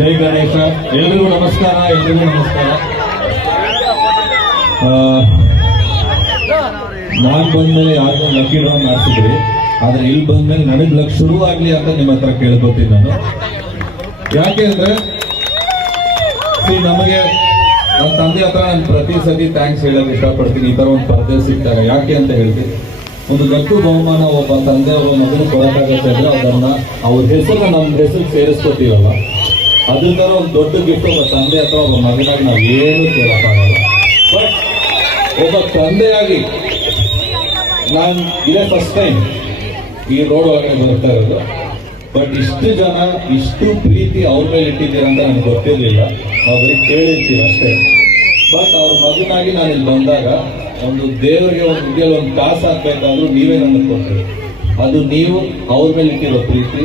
ಜೈ ಗಣೇಶ. ಎಲ್ರಿಗೂ ನಮಸ್ಕಾರ ಎಲ್ರಿಗೂ ನಮಸ್ಕಾರ. ನಾನು ಬಂದ್ಮೇಲೆ ಯಾರು ಲಕ್ಕಿ ಡ್ರಾ ಮಾಡಿಸಿದ್ರಿ. ಆದ್ರೆ ಇಲ್ಲಿ ಬಂದ್ಮೇಲೆ ನನಗ್ ಲಕ್ ಶುರು ಆಗ್ಲಿ ಅಂತ ನಿಮ್ಮ ಹತ್ರ ಕೇಳ್ಕೊತೀನಿ ನಾನು. ಯಾಕೆ ಅಂದ್ರೆ ನಮಗೆ ನನ್ನ ತಂದೆ ಹತ್ರ ನಾನು ಪ್ರತಿ ಸತಿ ಥ್ಯಾಂಕ್ಸ್ ಹೇಳಕ್ ಇಷ್ಟಪಡ್ತೀನಿ. ಈ ತರ ಒಂದು ಸ್ಪರ್ಧೆ ಸಿಗ್ತಾರ ಯಾಕೆ ಅಂತ ಹೇಳ್ತೀನಿ. ಒಂದು ಲಕ್ಕು ಬಹುಮಾನ ಒಬ್ಬ ತಂದೆ ಒಬ್ಬ ಮಗನ ಕೊಡಕ್ಕಾಗತ್ತೆ ಅಂದ್ರೆ ಅದನ್ನ ಅವ್ರ ಹೆಸರು ನಮ್ಮ ಹೆಸರು ಸೇರಿಸ್ಕೊತೀವಲ್ಲ. ಅದ್ರ ತರ ಒಂದು ದೊಡ್ಡ ಗಿಫ್ಟ್ ಒಬ್ಬ ತಂದೆ ಅಥವಾ ಒಬ್ಬ ಮಗನಾಗಿ ನಾವು ಏನು ಕೇಳಕ್ಕಾಗಲ್ಲ ಬಟ್ ಒಬ್ಬ ತಂದೆಯಾಗಿ ನಾನು ಇದೇ ಫಸ್ಟ್ ಟೈಮ್ ಈ ರೋಡ್ ಒಳಗಡೆ ಬರ್ತಾ ಇರೋದು. ಬಟ್ ಇಷ್ಟು ಜನ, ಇಷ್ಟು ಪ್ರೀತಿ ಅವ್ರ ಮೇಲೆ ಇಟ್ಟಿದ್ದೀರ ಅಂತ ನನಗೆ ಗೊತ್ತಿರಲಿಲ್ಲ. ಅವ್ರಿಗೆ ಕೇಳಿರ್ತೀವಿ ಅಷ್ಟೇ. ಬಟ್ ಅವ್ರ ಮಗನಾಗಿ ನಾನು ಇಲ್ಲಿ ಬಂದಾಗ ಒಂದು ದೇವರಿಗೆ ಒಂದು ಇದೆಯಲ್ಲಿ ಒಂದು ಕಾಸು ಹಾಕ್ಬೇಕಾದ್ರೂ ನೀವೇ ನನಗೆ ಕೊಟ್ಟರು ಅದು ನೀವು ಅವ್ರ ಮೇಲೆ ಇಟ್ಟಿರೋ ಪ್ರೀತಿ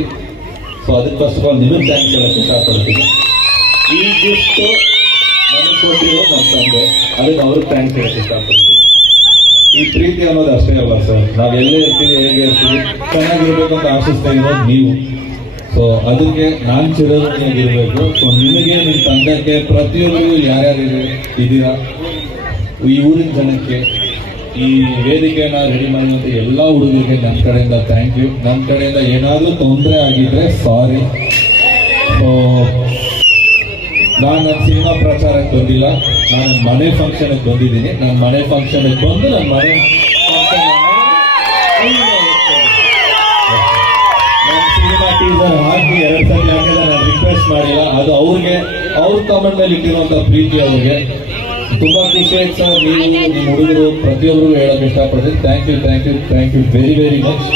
ಸೊ ಅದಕ್ಕೋಸ್ಕರ ನಿಮಗೆ ಥ್ಯಾಂಕ್ಸ್ ಹೇಳಕ್ಕೆ ಇಷ್ಟಪಡ್ತೀನಿ ಈ ಗಿಫ್ಟ್ ನನಗೆ ಕೊಟ್ಟಿರೋ ನಮ್ಮ ತಂದೆ ಅದಕ್ಕೆ ಅವ್ರಿಗೆ ಥ್ಯಾಂಕ್ಸ್ ಹೇಳಕ್ಕೆ ಇಷ್ಟಪಡ್ತೀನಿ ಈ ಪ್ರೀತಿ ಅನ್ನೋದು ಅಷ್ಟೇ ಅಲ್ಲ ಸರ್? ನಾವು ಎಲ್ಲೇ ಇರ್ತೀವಿ, ಹೇಗೆ ಇರ್ತೀವಿ, ಚೆನ್ನಾಗಿರ್ಬೇಕು ಅಂತ ಆಶಿಸ್ತಾ ಇರೋದು ನೀವು. ಸೊ ಅದಕ್ಕೆ ನಾನು ಚಿರಋಣಿಯಾಗಿರ್ಬೇಕು. ಸೊ ನಿಮಗೆ ನಿಮ್ಮ ತಂದೆಗೆ ಪ್ರತಿಯೊಬ್ಬರಿಗೂ ಯಾರ್ಯಾರು ಇದ್ದೀರಾ? ಈ ಊರಿನ ಜನಕ್ಕೆ. ಈ ವೇದಿಕೆನ ರೆಡಿ ಮಾಡಿದಂತ ಎಲ್ಲ ಹುಡುಗರಿಗೆ ನನ್ನ ಕಡೆಯಿಂದ ಥ್ಯಾಂಕ್ ಯು ನನ್ನ ಕಡೆಯಿಂದ ಏನಾದರೂ ತೊಂದರೆ ಆಗಿದ್ರೆ ಸಾರಿ ನಾನು ನನ್ನ ಸಿನಿಮಾ ಪ್ರಚಾರಕ್ಕೆ ಬಂದಿಲ್ಲ. ನಾನು ಮನೆ ಫಂಕ್ಷನ್ಗೆ ಬಂದಿದ್ದೀನಿ. ನನ್ನ ಮನೆ ಫಂಕ್ಷನ್ಗೆ ಬಂದು ನನ್ನ ಮನೆ ಸಿನಿಮಾ ಟೀಸರ್ ಹಾಕಿ ಎರಡು ಸಲ ನಾನು ರಿಕ್ವೆಸ್ಟ್ ಮಾಡಿಲ್ಲ. ಅದು ಅವ್ರಿಗೆ, ಅವ್ರ ಕಮೆಂಟ್ ಮೇಲೆ ಪ್ರೀತಿ ಅವ್ರಿಗೆ. ತುಂಬಾ ಖುಷಿ ಆಯ್ತು ಸರ್. ನೀವು ನಿಮ್ಮ ಹುಡುಗರು ಪ್ರತಿಯೊಬ್ಬರು ಹೇಳಕ್ ಇಷ್ಟಪಡ್ತೀನಿ. Thank you thank you thank you very very much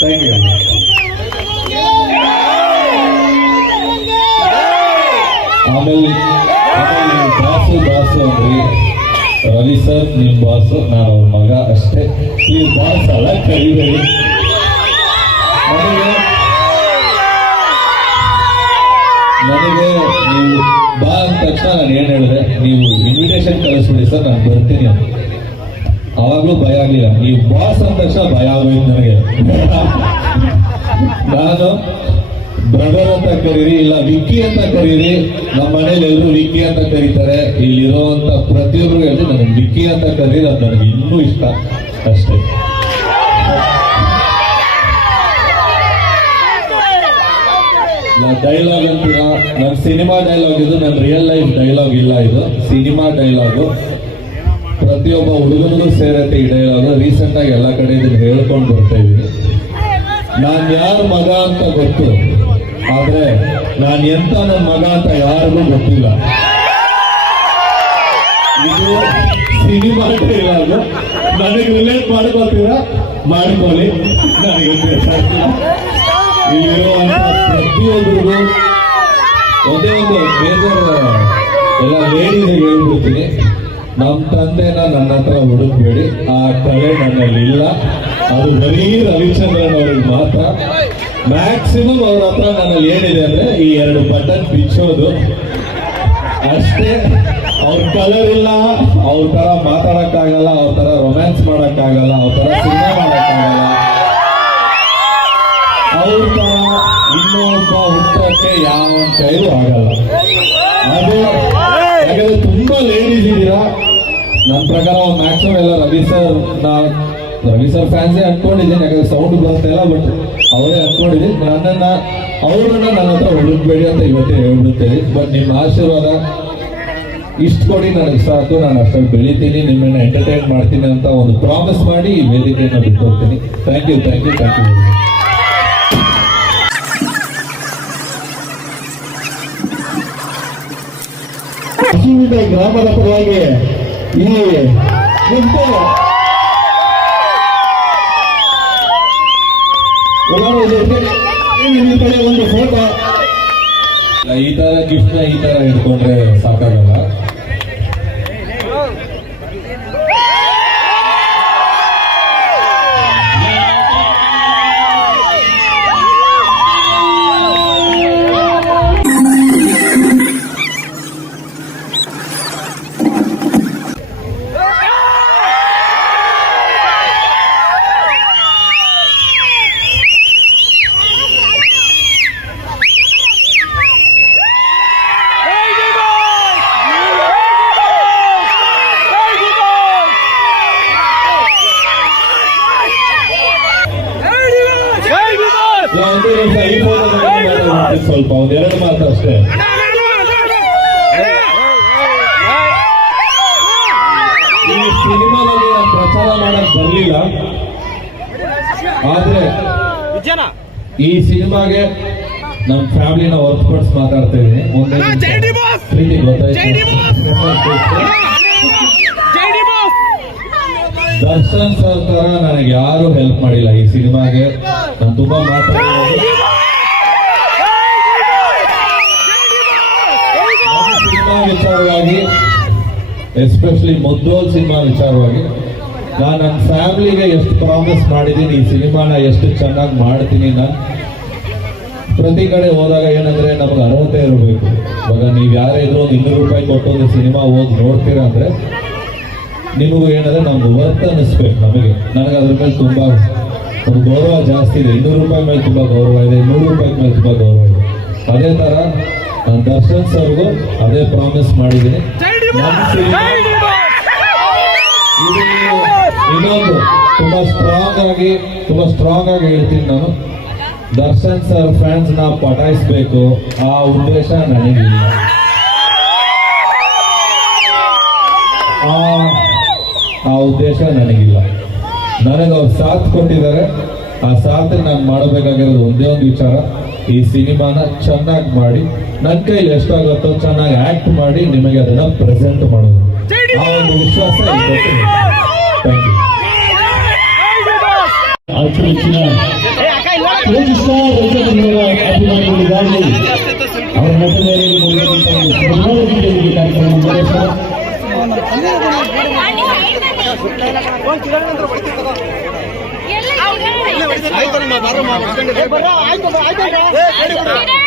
thank you ಆಮೇಲೆ ಬಾಸು ಬಾಸು ಅಂದ್ರಿ ರವಿ ಸರ್ ನಿಮ್ ಬಾಸು ನಾನು ಅವ್ರ ಮಗ ಅಷ್ಟೇ. ನೀವು ಬಾಸ್ ಅಲ್ಲ, ಕರಿಬೇಡಿ. ನನಗೆ ನೀವು ಬಾ ಅಂದ ತಕ್ಷಣ ನಾನು ಏನು ಹೇಳಿದೆ? ನೀವು ಇನ್ವಿಟೇಷನ್ ಕಳಿಸ್ಬಿಡಿ ಸರ್, ನಾನು ಬರ್ತೀನಿ ಅಂತ. ಆವಾಗಲೂ ಭಯ ಆಗಲಿಲ್ಲ. ನೀವು ಬಾಸ್ ಅಂದ ತಕ್ಷಣ ಭಯ ಆಗೋಯ್ತು ನನಗೆ. ನಾನು ಬ್ರದರ್ ಅಂತ ಕರೀರಿ, ಇಲ್ಲ ವಿಕ್ಕಿ ಅಂತ ಕರೀರಿ, ನಮ್ಮ ಮನೇಲಿ ಎಲ್ಲರೂ ವಿಕ್ಕಿ ಅಂತ ಕರೀತಾರೆ. ಇಲ್ಲಿರುವಂತ ಪ್ರತಿಯೊಬ್ಬರು ಹೇಳಿದ್ರು ನನಗೆ ವಿಕ್ಕಿ ಅಂತ ಕರೀರಿ, ಅದು ನನಗೆ ಇನ್ನೂ ಇಷ್ಟ. ಅಷ್ಟೇ. ಡೈಲಾಗ್ ಅಂತೀರ ನನ್ನ ಸಿನಿಮಾ ಡೈಲಾಗ್ ಇದು ನನ್ನ ರಿಯಲ್ ಲೈಫ್ ಡೈಲಾಗ್ ಇಲ್ಲ ಇದು. ಸಿನಿಮಾ ಡೈಲಾಗು ಪ್ರತಿಯೊಬ್ಬ ಹುಡುಗನಿಗೂ ಸೇರತ್ತೆ ಈ ಡೈಲಾಗ್ ರೀಸೆಂಟ್ ಆಗಿ ಎಲ್ಲ ಕಡೆ ಇದನ್ನ ಹೇಳ್ಕೊಂಡು ಬರ್ತಾ ನಾನು ನಾನ್ ಯಾರ ಮಗ ಅಂತ ಗೊತ್ತು. ಆದ್ರೆ ನಾನ್ ಎಂತ ನನ್ನ ಮಗ ಅಂತ ಯಾರಿಗೂ ಗೊತ್ತಿಲ್ಲ. ಇದು ಸಿನಿಮಾ ಡೈಲಾಗ್ ನನಗೆ ರಿಲೇಟ್ ಮಾಡ್ಕೊತೀರಾ? ಮಾಡ್ಕೊಳ್ಳಿ. ನನಗೆ. ಇಲ್ಲಿರುವಂತ ಪ್ರತಿಯೊಬ್ಬರಿಗೂ ಒಂದೇ ಒಂದು ಮೇಜರ್ ಎಲ್ಲ ಲೇಡೀಸ್ ಹೇಳ್ಬಿಡ್ತೀನಿ ನಮ್ಮ ತಂದೆನ ನನ್ನ ಹತ್ರ ಹುಡುಕ್ಬೇಡಿ ಆ ಕಲೆ ನನ್ನಲ್ಲಿ ಇಲ್ಲ ಅದು ಬರೀ ರವಿಚಂದ್ರನ್ ಅವ್ರಿಗೆ ಮಾತ್ರ ಮ್ಯಾಕ್ಸಿಮಮ್ ಅವ್ರ ಹತ್ರ ನನ್ನಲ್ಲಿ ಏನಿದೆ ಅಂದ್ರೆ ಈ ಎರಡು ಬಟನ್ ಬಿಚ್ಚೋದು ಅಷ್ಟೇ ಅವ್ರ ಕಲರ್ ಇಲ್ಲ ಅವ್ರ ತರ ಮಾತಾಡಕ್ಕಾಗಲ್ಲ ಅವ್ರ ತರ ರೊಮ್ಯಾನ್ಸ್ ಮಾಡಕ್ಕಾಗಲ್ಲ ಅವ್ರ ತರ ಸಿನಿಮಾ ಮಾಡಕ್ಕಾಗಲ್ಲ ಅವ್ರ ಇನ್ನೊಬ್ಬ ಹುಟ್ಟಕ್ಕೆ ಯಾವ ಕೈಲೂ ಆಗಲ್ಲ ಅದು, ಹಾಗಾದ್ರೆ ತುಂಬಾ ಲೇಡೀಸ್ ಇದ್ದೀರಾ? ನನ್ನ ಪ್ರಕಾರ ಮ್ಯಾಕ್ಸಿಮಮ್ ಎಲ್ಲ ರವಿ ಸರ್ ರವಿ ಸರ್ ಫ್ಯಾನ್ಸೇ ಅನ್ಕೊಂಡಿದ್ದೀನಿ, ಯಾಕಂದ್ರೆ ಸೌಂಡ್ ಬರ್ತಾ ಇಲ್ಲ ಬಟ್ ಅವರೇ ಅನ್ಕೊಂಡಿದ್ದೀನಿ. ನನ್ನನ್ನ ಅವರನ್ನ ನನ್ನ ಹತ್ರ ಹುಡುಕ್ಬೇಡಿ ಅಂತ ಇವತ್ತೇ ಹೇಳ್ಬಿಡ್ತೇನೆ. ಬಟ್ ನಿಮ್ಮ ಆಶೀರ್ವಾದ ಇಷ್ಟು ಕೊಡಿ ನನಗೆ ಸಾಕು. ನಾನು ಅಷ್ಟೊಂದು ಬೆಳಿತೀನಿ, ನಿಮ್ಮನ್ನ ಎಂಟರ್ಟೈನ್ ಮಾಡ್ತೀನಿ ಅಂತ ಒಂದು ಪ್ರಾಮಿಸ್ ಮಾಡಿ ಈ ವೇದಿಕೆಯನ್ನು ಬಿಟ್ಟು ಹೋಗ್ತೀನಿ thank you thank you thank you ಅಶ್ವಿನಿತ ಗ್ರಾಮದ ಪರವಾಗಿ ಈ ಒಂದು ಫೋಟೋ. ಈ ತರ ಗಿಫ್ಟ್ನ ಈ ತರ ಇಟ್ಕೊಂಡ್ರೆ ಸಾಕಾಗಲ್ಲ ಸ್ವಲ್ಪ ಒಂದೆರಡು ಮಾತು ಅಷ್ಟೇ. ಈ ಸಿನಿಮಾದಲ್ಲಿ ನಾನು ಪ್ರಚಾರ ಮಾಡಕ್ ಬರಲಿಲ್ಲ. ಆದ್ರೆ ಈ ಸಿನಿಮಾಗೆ ನಮ್ಮ ಫ್ಯಾಮಿಲಿನ ಹೊರತುಪಡಿಸಿ ಮಾತಾಡ್ತಾ ಇದ್ದೀನಿ. ಮುಂದೆ ಪ್ರೀತಿ ದರ್ಶನ್ ಸರ್ ತರ ನನಗೆ ಯಾರು ಹೆಲ್ಪ್ ಮಾಡಿಲ್ಲ ಈ ಸಿನಿಮಾಗೆ. ನಾನು ತುಂಬಾ ಮಾತಾಡಿದ್ದೀನಿ ವಿಚಾರವಾಗಿ ಎಸ್ಪೆಷಲಿ ಮುದ್ದೋಲ್ ಸಿನಿಮಾ ವಿಚಾರವಾಗಿ, ನಾನು ನನ್ನ ಫ್ಯಾಮಿಲಿಗೆ ಎಷ್ಟು ಪ್ರಾಮಿಸ್ ಮಾಡಿದ್ದೀನಿ ಈ ಸಿನಿಮಾನ ಎಷ್ಟು ಚೆನ್ನಾಗಿ ಮಾಡ್ತೀನಿ ನಾನು ಪ್ರತಿ ಕಡೆ ಹೋದಾಗ ಏನಂದ್ರೆ ನಮ್ಗೆ ಅರ್ಹತೆ ಇರಬೇಕು. ಇವಾಗ ನೀವು ಯಾರೇ ಇದ್ರು ಒಂದು ಇನ್ನೂರು ರೂಪಾಯಿ ಕೊಟ್ಟು ಒಂದು ಸಿನಿಮಾ ಹೋಗಿ ನೋಡ್ತೀರಾ ಅಂದರೆ ನಿಮಗೂ ಏನಂದ್ರೆ ನಮ್ಗೆ ವರ್ತ್ ಅನ್ನಿಸ್ಬೇಕು ನಮಗೆ. ನನಗೆ ಅದ್ರ ಮೇಲೆ ತುಂಬ ಒಂದು ಗೌರವ ಜಾಸ್ತಿ ಇದೆ. ಇನ್ನೂರು ರೂಪಾಯಿ ಮೇಲೆ ತುಂಬ ಗೌರವ ಇದೆ ನೂರು ರೂಪಾಯಿ ಮೇಲೆ ತುಂಬ ಗೌರವ ಇದೆ. ಅದೇ ನಾನು ದರ್ಶನ್ ಸರ್ಗೂ ಅದೇ ಪ್ರಾಮಿಸ್ ಮಾಡಿದ್ದೀನಿ. ಇನ್ನೊಂದು ತುಂಬಾ ಸ್ಟ್ರಾಂಗ್ ಆಗಿ ತುಂಬಾ ಸ್ಟ್ರಾಂಗ್ ಆಗಿ ಹೇಳ್ತೀನಿ ನಾನು. ದರ್ಶನ್ ಸರ್ ಫ್ಯಾನ್ಸ್ನ ಪಟಾಯಿಸ್ಬೇಕು ಆ ಉದ್ದೇಶ ನನಗಿಲ್ಲ ಆ ಆ ಉದ್ದೇಶ ನನಗಿಲ್ಲ. ನನಗೆ ಅವ್ರು ಸಾಥ್ ಕೊಟ್ಟಿದ್ದಾರೆ. ಆ ಸಾಥ್ ನಾನು ಮಾಡಬೇಕಾಗಿರೋದು ಒಂದೇ ಒಂದು ವಿಚಾರ. ಈ ಸಿನಿಮಾನ ಚೆನ್ನಾಗಿ ಮಾಡಿ ನನ್ನ ಕೈಲಿ ಎಷ್ಟಾಗುತ್ತೋ ಚೆನ್ನಾಗಿ ಆಕ್ಟ್ ಮಾಡಿ ನಿಮಗೆ ಅದನ್ನ ಪ್ರೆಸೆಂಟ್ ಮಾಡೋದು. ಆ ಒಂದು ವಿಶ್ವಾಸ ಅವರ ನಡೆಸ್ತಾರೆ. ಆಯ್ತು